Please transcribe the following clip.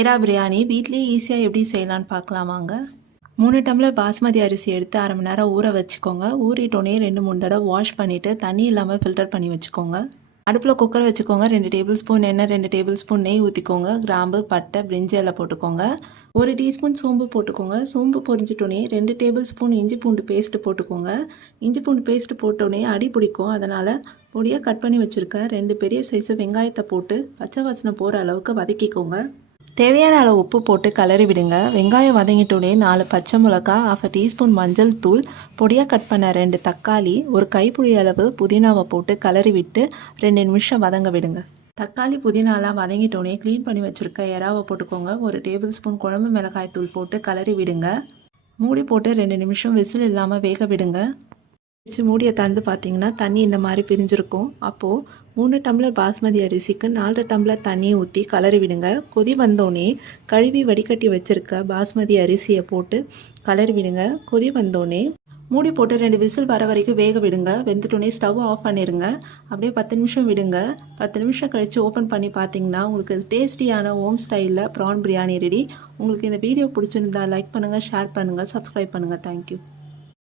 எறா பிரியாணி வீட்லேயே ஈஸியாக எப்படி செய்யலான்னு பார்க்கலாம் வாங்க. 3 டம்ளர் பாஸ்மதி அரிசி எடுத்து 1/2 மணி நேரம் ஊற வச்சுக்கோங்க. ஊறிட்டோன்னே 2-3 தடவை வாஷ் பண்ணிவிட்டு தண்ணி இல்லாமல் ஃபில்டர் பண்ணி வச்சுக்கோங்க. அடுப்பில் குக்கர் வச்சுக்கோங்க. 2 டேபிள் ஸ்பூன் எண்ணெய், 2 டேபிள் ஸ்பூன் நெய் ஊற்றிக்கோங்க. கிராம்பு, பட்டை, பிரிஞ்சி எல்லாம் போட்டுக்கோங்க. 1 டீஸ்பூன் சோம்பு போட்டுக்கோங்க. சோம்பு பொரிஞ்சிட்டோன்னே 2 டேபிள் ஸ்பூன் இஞ்சி பூண்டு பேஸ்ட்டு போட்டுக்கோங்க. இஞ்சி பூண்டு பேஸ்ட்டு போட்டோன்னே அடி பிடிக்கும். அதனால் பொடியாக கட் பண்ணி வச்சுருக்க 2 பெரிய சைஸு வெங்காயத்தை போட்டு பச்சை வாசனை போகிற அளவுக்கு வதக்கிக்கோங்க. தேவையான அளவு உப்பு போட்டு கலரி விடுங்க. வெங்காயம் வதங்கிட்டோடனே 4 பச்சை மிளகா, 1/2 டீஸ்பூன் மஞ்சள் தூள், பொடியாக கட் பண்ண 2 தக்காளி, ஒரு கைப்பிடி அளவு புதினாவை போட்டு கலரி விட்டு 2 நிமிஷம் வதங்க விடுங்க. தக்காளி புதினாலாம் வதங்கிட்டோடனே க்ளீன் பண்ணி வச்சுருக்க எறாவை போட்டுக்கோங்க. 1 டேபிள் ஸ்பூன் குழம்பு மிளகாய் தூள் போட்டு கலரி விடுங்க. மூடி போட்டு 2 நிமிஷம் விசில் இல்லாமல் வேக விடுங்க. மூடியை திறந்து பார்த்தீங்கன்னா தண்ணி இந்த மாதிரி பிரிஞ்சிருக்கும். அப்போது 3 டம்ளர் பாஸ்மதி அரிசிக்கு 4 டம்ளர் தண்ணியை ஊற்றி கலரி விடுங்க. கொதி வந்தோடனே கழுவி வடிகட்டி வச்சுருக்க பாஸ்மதி அரிசியை போட்டு கலரி விடுங்க. கொதி வந்தோடனே மூடி போட்டு 2 விசில் வர வரைக்கும் வேக விடுங்க. வெந்துட்டோடனே ஸ்டவ் ஆஃப் பண்ணிடுங்க. அப்படியே 10 நிமிஷம் விடுங்க. 10 நிமிஷம் கழித்து ஓப்பன் பண்ணி பார்த்தீங்கன்னா உங்களுக்கு டேஸ்டியான ஹோம் ஸ்டைலில் ப்ரான் பிரியாணி ரெடி. உங்களுக்கு இந்த வீடியோ பிடிச்சிருந்தா லைக் பண்ணுங்கள், ஷேர் பண்ணுங்கள், சப்ஸ்கிரைப் பண்ணுங்கள். தேங்க்யூ.